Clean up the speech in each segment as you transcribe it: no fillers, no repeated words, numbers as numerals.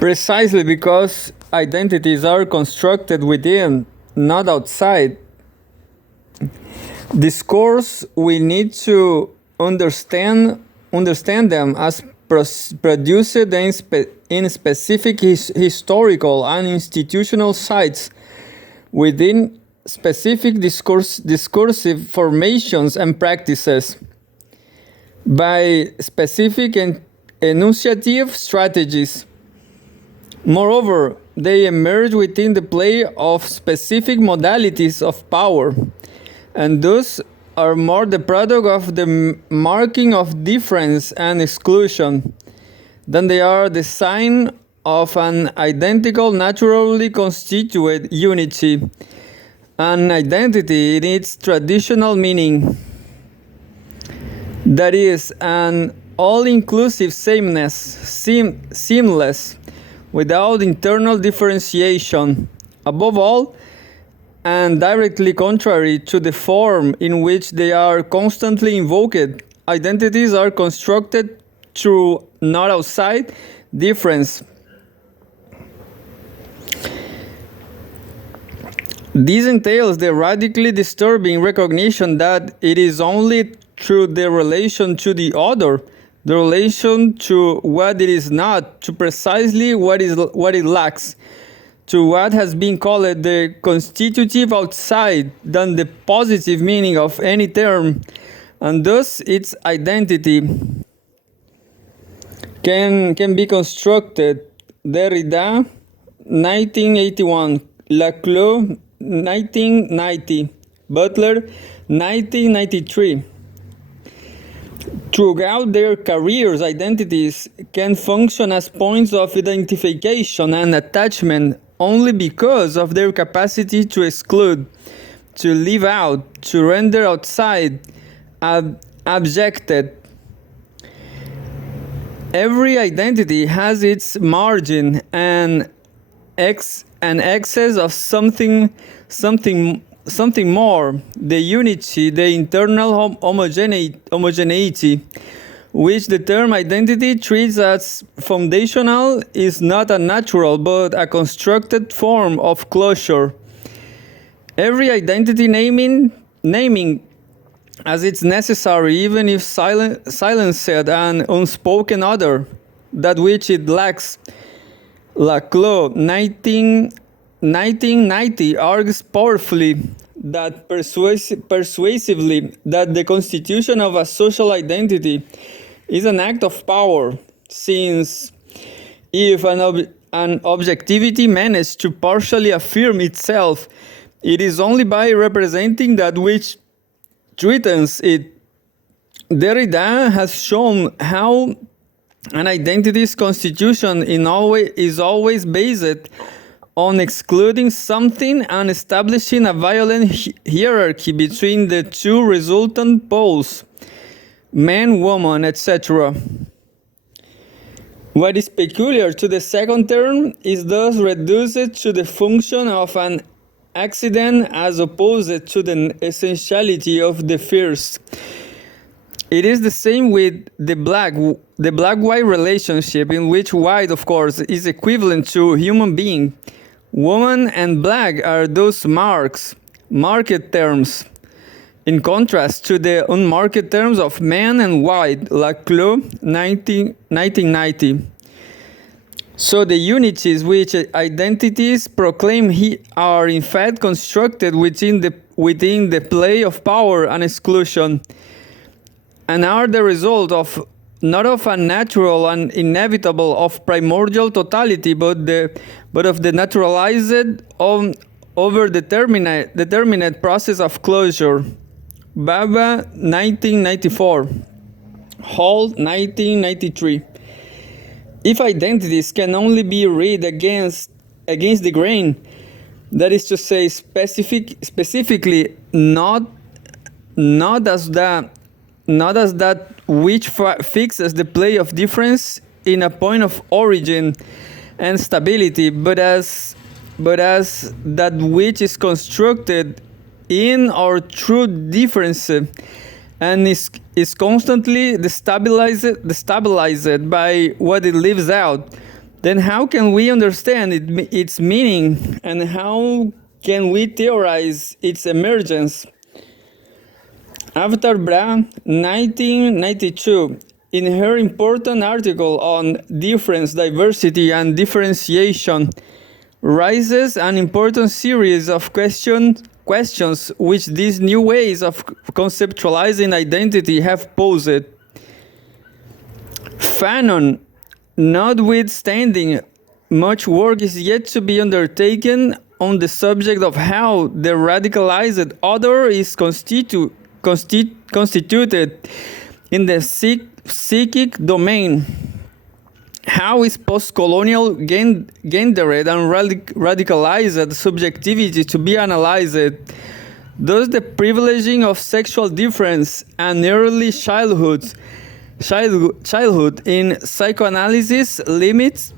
Precisely because identities are constructed within, not outside. Discourse, we need to understand them as produced in specific historical and institutional sites within specific discursive formations and practices by specific and enunciative strategies. Moreover, they emerge within the play of specific modalities of power, and thus are more the product of the marking of difference and exclusion than they are the sign of an identical, naturally constituted unity, an identity in its traditional meaning. That is, an all-inclusive sameness, seamless, without internal differentiation. Above all, and directly contrary to the form in which they are constantly invoked, identities are constructed through not outside difference. This entails the radically disturbing recognition that it is only through the relation to the other, the relation to what it is not, to precisely what it lacks, to what has been called the constitutive outside, than the positive meaning of any term, and thus its identity can be constructed. Derrida, 1981, Laclau, 1990, Butler, 1993. Throughout their careers, identities can function as points of identification and attachment only because of their capacity to exclude, to leave out, to render outside, abjected. Every identity has its margin and excess of something more, the unity, the internal homogeneity, which the term identity treats as foundational, is not a natural but a constructed form of closure. Every identity naming as it's necessary, even if silenced and unspoken other, that which it lacks. Laclau, 1990, argues powerfully that persuasively that the constitution of a social identity is an act of power, since if an objectivity manages to partially affirm itself, it is only by representing that which threatens it. Derrida has shown how an identity's constitution is always based on excluding something and establishing a violent hierarchy between the two resultant poles, man, woman, etc. What is peculiar to the second term is thus reduced to the function of an accident as opposed to the essentiality of the first. It is the same with the black-white relationship, in which white, of course, is equivalent to human being. Woman and black are those marked terms, in contrast to the unmarked terms of man and white, Laclau, 1990. So the unities which identities proclaim are in fact constructed within the play of power and exclusion, and are the result of not of a natural and inevitable of primordial totality, but of the naturalized over determinate process of closure. Baba, 1994. Hall, 1993. If identities can only be read against the grain, that is to say, specifically, not as that which fixes the play of difference in a point of origin and stability, but as that which is constructed in or through difference, and is constantly destabilized by what it leaves out, then how can we understand its meaning, and how can we theorize its emergence? After Bra, 1992, in her important article on difference, diversity, and differentiation, raises an important series of questions which these new ways of conceptualizing identity have posed. Fanon, notwithstanding, much work is yet to be undertaken on the subject of how the radicalized other is constituted in the psychic domain. How is post-colonial gendered and radicalized subjectivity to be analyzed? Does the privileging of sexual difference and early childhood in psychoanalysis limits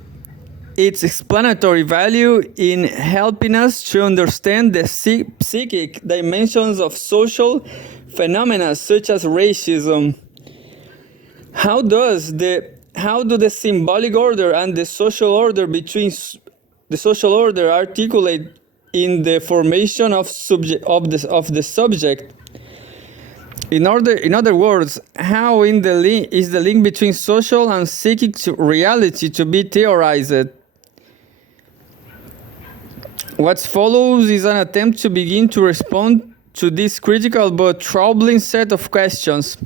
its explanatory value in helping us to understand the psychic dimensions of social phenomena such as racism? How do the symbolic order and the social order articulate in the formation of the subject? In other words, how is the link between social and psychic reality to be theorized? What follows is an attempt to begin to respond to this critical but troubling set of questions.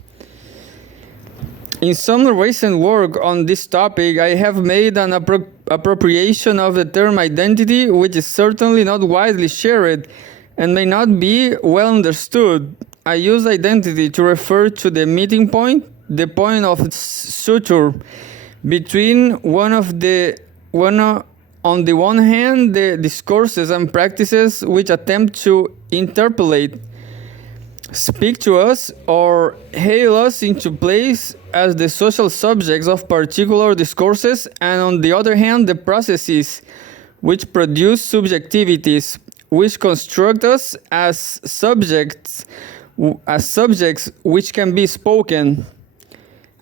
In some recent work on this topic, I have made an appropriation of the term identity, which is certainly not widely shared and may not be well understood. I use identity to refer to the meeting point, the point of suture between on the one hand, the discourses and practices which attempt to interpolate, speak to us, or hail us into place as the social subjects of particular discourses, and on the other hand, the processes which produce subjectivities, which construct us as subjects which can be spoken.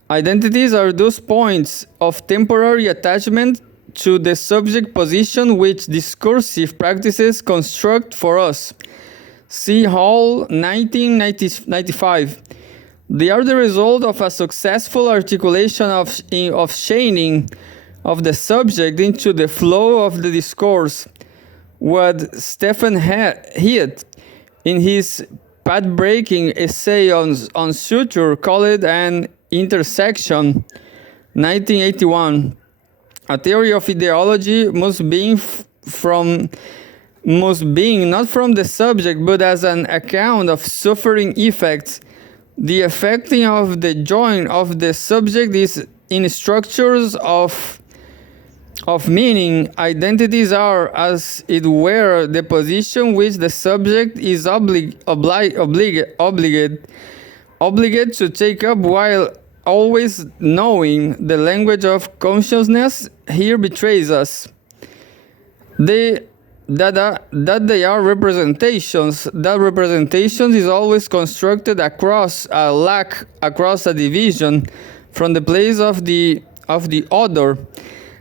Identities are those points of temporary attachment to the subject position which discursive practices construct for us. See Hall, 1995. They are the result of a successful articulation of chaining of the subject into the flow of the discourse. What Stephen Heath, in his path-breaking essay on suture, called an intersection, 1981. A theory of ideology must be not from the subject, but as an account of suffering effects. The affecting of the joint of the subject is in structures of meaning. Identities are, as it were, the position which the subject is obligated to take up, while always knowing the language of consciousness here betrays us. That they are representations. That representations is always constructed across a division from the place of the other,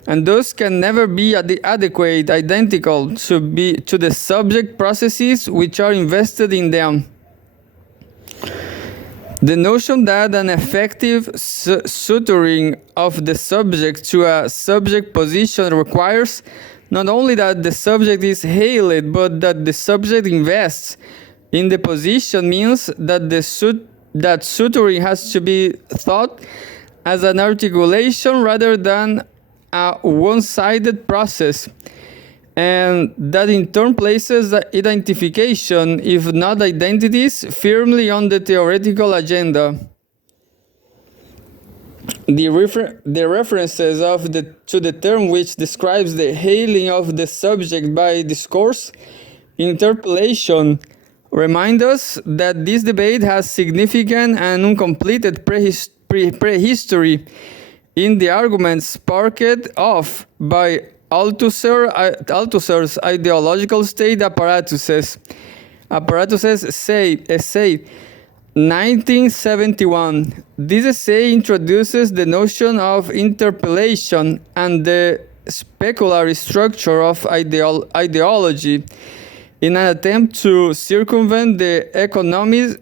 and thus can never be adequate, identical to the subject processes which are invested in them. The notion that an effective suturing of the subject to a subject position requires not only that the subject is hailed, but that the subject invests in the position means that that suturing has to be thought as an articulation rather than a one-sided process, and that in turn places the identification, if not identities, firmly on the theoretical agenda. The references to the term which describes the hailing of the subject by discourse interpellation remind us that this debate has significant and uncompleted prehistory in the arguments sparked off by Althusser's ideological state apparatuses. Essay 1971. This essay introduces the notion of interpellation and the specular structure of ideology in an attempt to circumvent the economism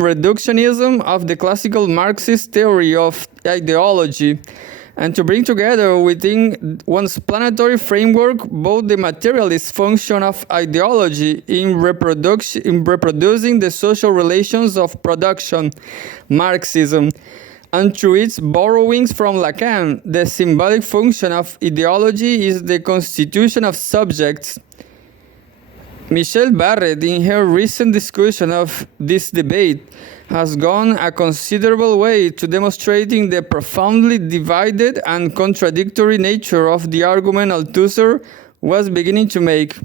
reductionism of the classical Marxist theory of ideology, and to bring together within one's planetary framework both the materialist function of ideology in reproducing the social relations of production, Marxism, and through its borrowings from Lacan, the symbolic function of ideology is the constitution of subjects. Michelle Barrett, in her recent discussion of this debate, has gone a considerable way to demonstrating the profoundly divided and contradictory nature of the argument Althusser was beginning to make.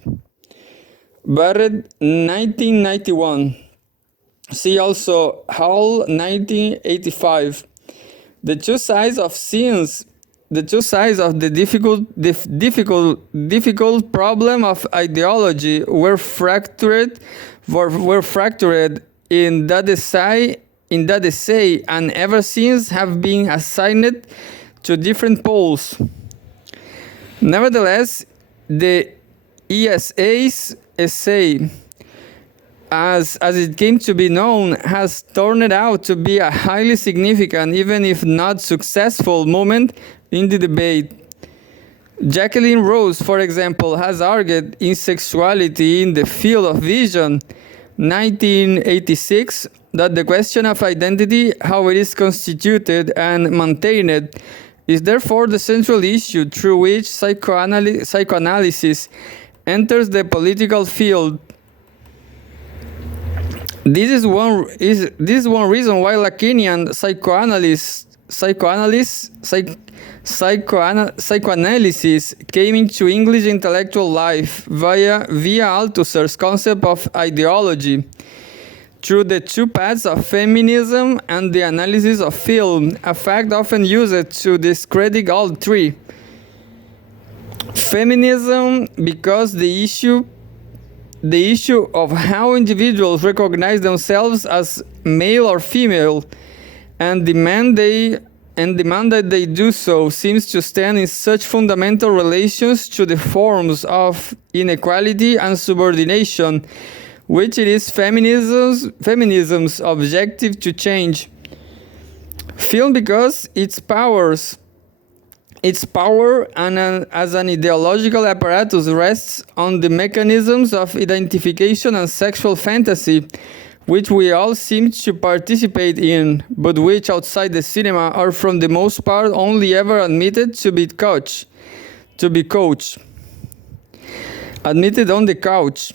Barrett, 1991. See also Hall, 1985. The two sides of science, the two sides of the difficult problem of ideology were fractured in that essay, and ever since have been assigned to different poles. Nevertheless, the ESA's essay, as it came to be known, has turned out to be a highly significant, even if not successful, moment in the debate. Jacqueline Rose, for example, has argued in Sexuality in the Field of Vision, 1986, that the question of identity, how it is constituted and maintained, is therefore the central issue through which psychoanalysis enters the political field. This is one reason why Lacanian psychoanalysis came into English intellectual life via Althusser's concept of ideology, through the two paths of feminism and the analysis of film, a fact often used to discredit all three. Feminism, because the issue of how individuals recognize themselves as male or female and demand that they do so seems to stand in such fundamental relations to the forms of inequality and subordination, which it is feminism's objective to change. Film, because its power as an ideological apparatus rests on the mechanisms of identification and sexual fantasy, which we all seem to participate in, but which outside the cinema are for the most part only ever admitted to be coached. Admitted on the couch.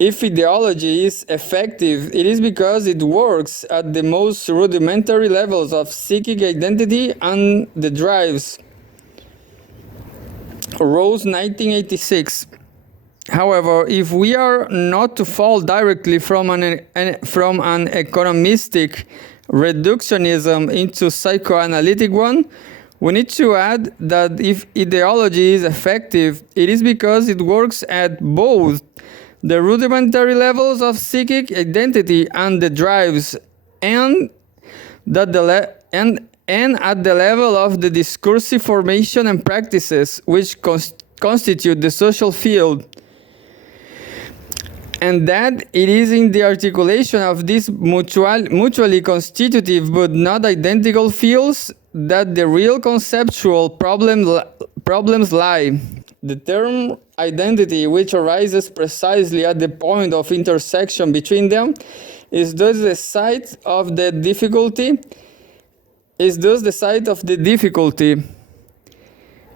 If ideology is effective, it is because it works at the most rudimentary levels of psychic identity and the drives. Rose, 1986. However, if we are not to fall directly from an economistic reductionism into psychoanalytic one, we need to add that if ideology is effective, it is because it works at both the rudimentary levels of psychic identity and the drives, and at the level of the discursive formation and practices which constitute the social field. And that it is in the articulation of these mutually constitutive but not identical fields that the real conceptual problems lie. The term identity, which arises precisely at the point of intersection between them, is thus the site of the difficulty.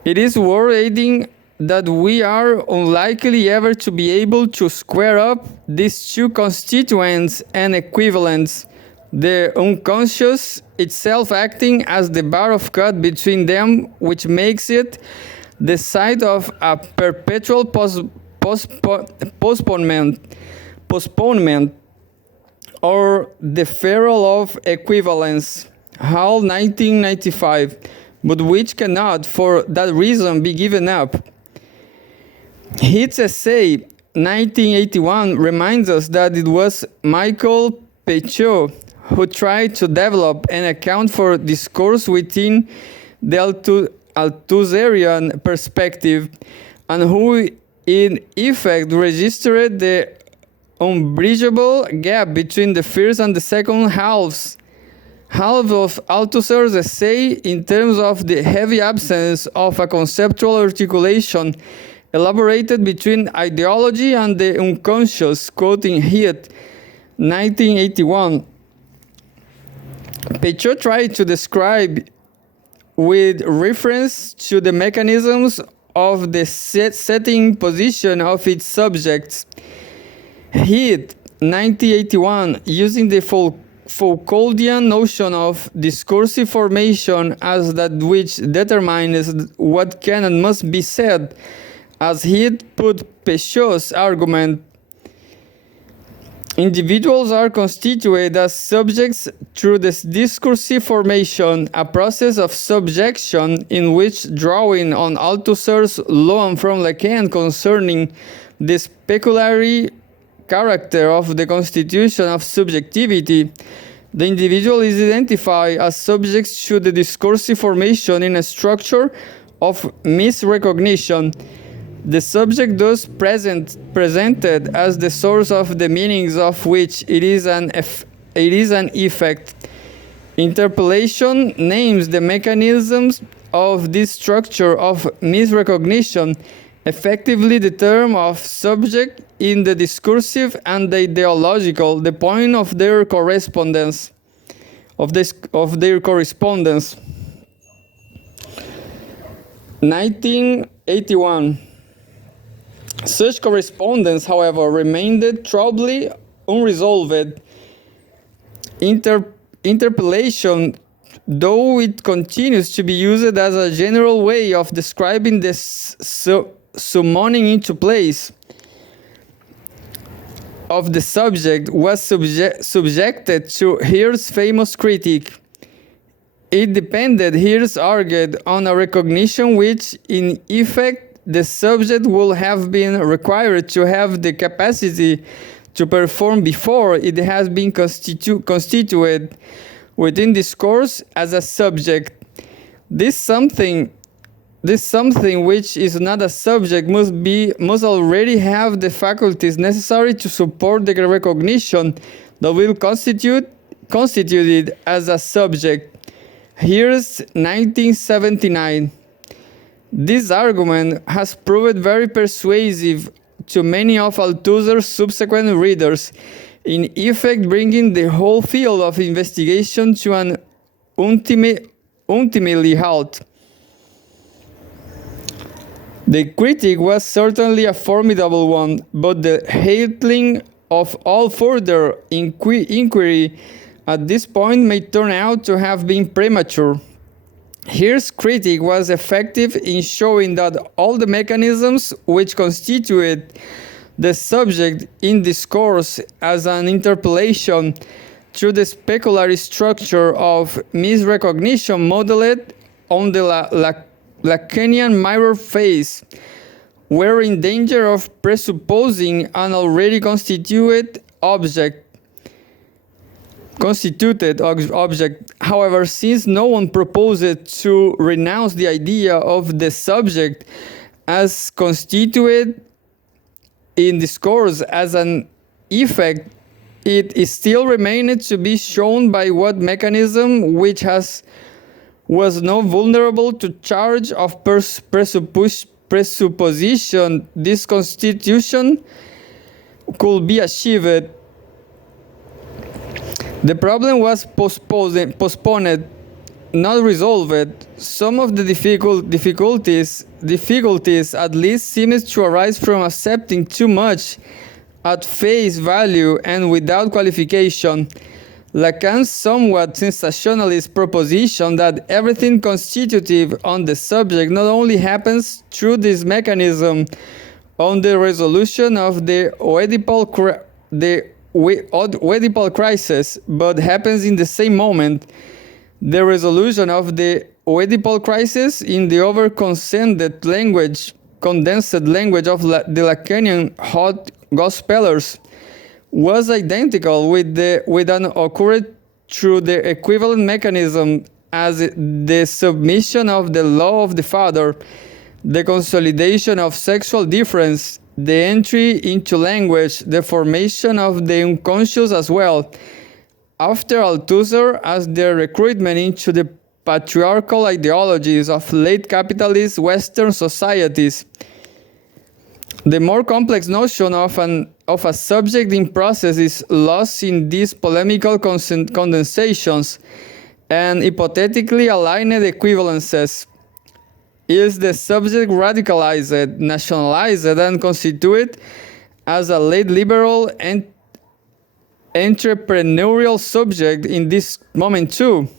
It is worrying that we are unlikely ever to be able to square up these two constituents and equivalents, the unconscious itself acting as the bar of cut between them, which makes it the site of a perpetual postponement, or the feral of equivalence, Hall, 1995, but which cannot, for that reason, be given up. His essay, 1981, reminds us that it was Michael Peychaud who tried to develop and account for discourse within the Althusserian perspective, and who in effect registered the unbridgeable gap between the first and the second half of Althusser's essay in terms of the heavy absence of a conceptual articulation elaborated between ideology and the unconscious, quoting Heath, 1981. Peixoto tried to describe, with reference to the mechanisms of the setting position of its subjects. Heath, 1981, using the Foucauldian notion of discursive formation as that which determines what can and must be said, as Heath put Peixoto's argument, individuals are constituted as subjects through this discursive formation, a process of subjection in which, drawing on Althusser's law from Lacan concerning the speculatory character of the constitution of subjectivity, the individual is identified as subjects to the discursive formation in a structure of misrecognition. The subject thus presented as the source of the meanings of which it is an effect. Interpellation names the mechanisms of this structure of misrecognition, effectively the term of subject in the discursive and the ideological, the point of their correspondence. 1981. Such correspondence, however, remained troubling unresolved. Interpellation, though it continues to be used as a general way of describing the summoning into place of the subject, was subjected to Heer's famous critique. It depended, Heer's argued, on a recognition which, in effect, the subject will have been required to have the capacity to perform before it has been constituted within discourse as a subject. This something which is not a subject must already have the faculties necessary to support the recognition that will constitute it as a subject. Here's 1979. This argument has proved very persuasive to many of Althusser's subsequent readers, in effect bringing the whole field of investigation to an ultimately halt. The critique was certainly a formidable one, but the halting of all further inquiry at this point may turn out to have been premature. Heer's critique was effective in showing that all the mechanisms which constitute the subject in discourse as an interpellation through the speculatory structure of misrecognition modeled on the Lacanian mirror phase were in danger of presupposing an already constituted object. However, since no one proposed to renounce the idea of the subject as constituted in discourse as an effect, it is still remained to be shown by what mechanism which was not vulnerable to charge of presupposition this constitution could be achieved. The problem was postponed, not resolved. Some of the difficulties at least seemed to arise from accepting too much at face value and without qualification. Lacan's somewhat sensationalist proposition that everything constitutive on the subject not only happens through this mechanism on the resolution of the Oedipal crisis, but happens in the same moment, the resolution of the Oedipal crisis in the over-condensed language of the Lacanian hot gospelers, was identical with an occurred through the equivalent mechanism as the submission of the law of the father, the consolidation of sexual difference, the entry into language, the formation of the unconscious as well. After Althusser, as the recruitment into the patriarchal ideologies of late capitalist Western societies. The more complex notion of a subject in process is lost in these polemical condensations and hypothetically aligned equivalences. Is the subject radicalized, nationalized, and constituted as a late liberal and entrepreneurial subject in this moment too?